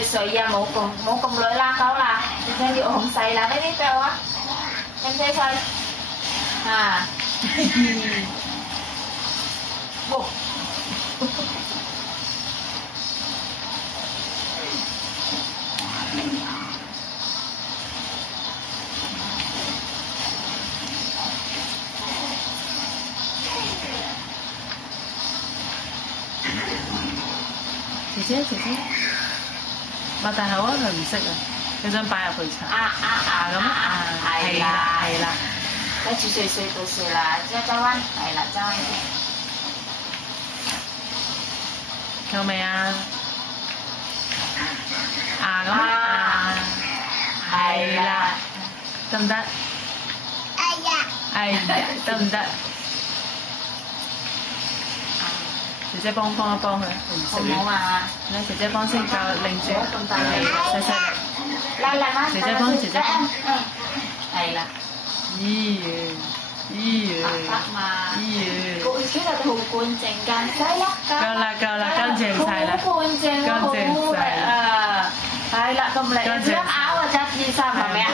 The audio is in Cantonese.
碎啊，冇咁女啦，夠啦，你想要紅細啦，呢啲俾我啊，細細啊，哇！姐姐，擘大口啊！佢唔識啊，佢想擺入去搽。咁係啦，跟住碎到碎啦，再彎，係啦，再彎啲。夠未啊？係啦，得唔得？得唔得？姐姐幫一幫佢，佢唔識。好啊！嚟，姐姐幫先，教擰住，咁大力，細細力。嚟，姐姐幫，係啦。得嘛？其實好乾淨㗎，夠啦，乾淨晒啦，乾淨啊！係啦，咁靚，想咬啊，隻耳塞係咪啊？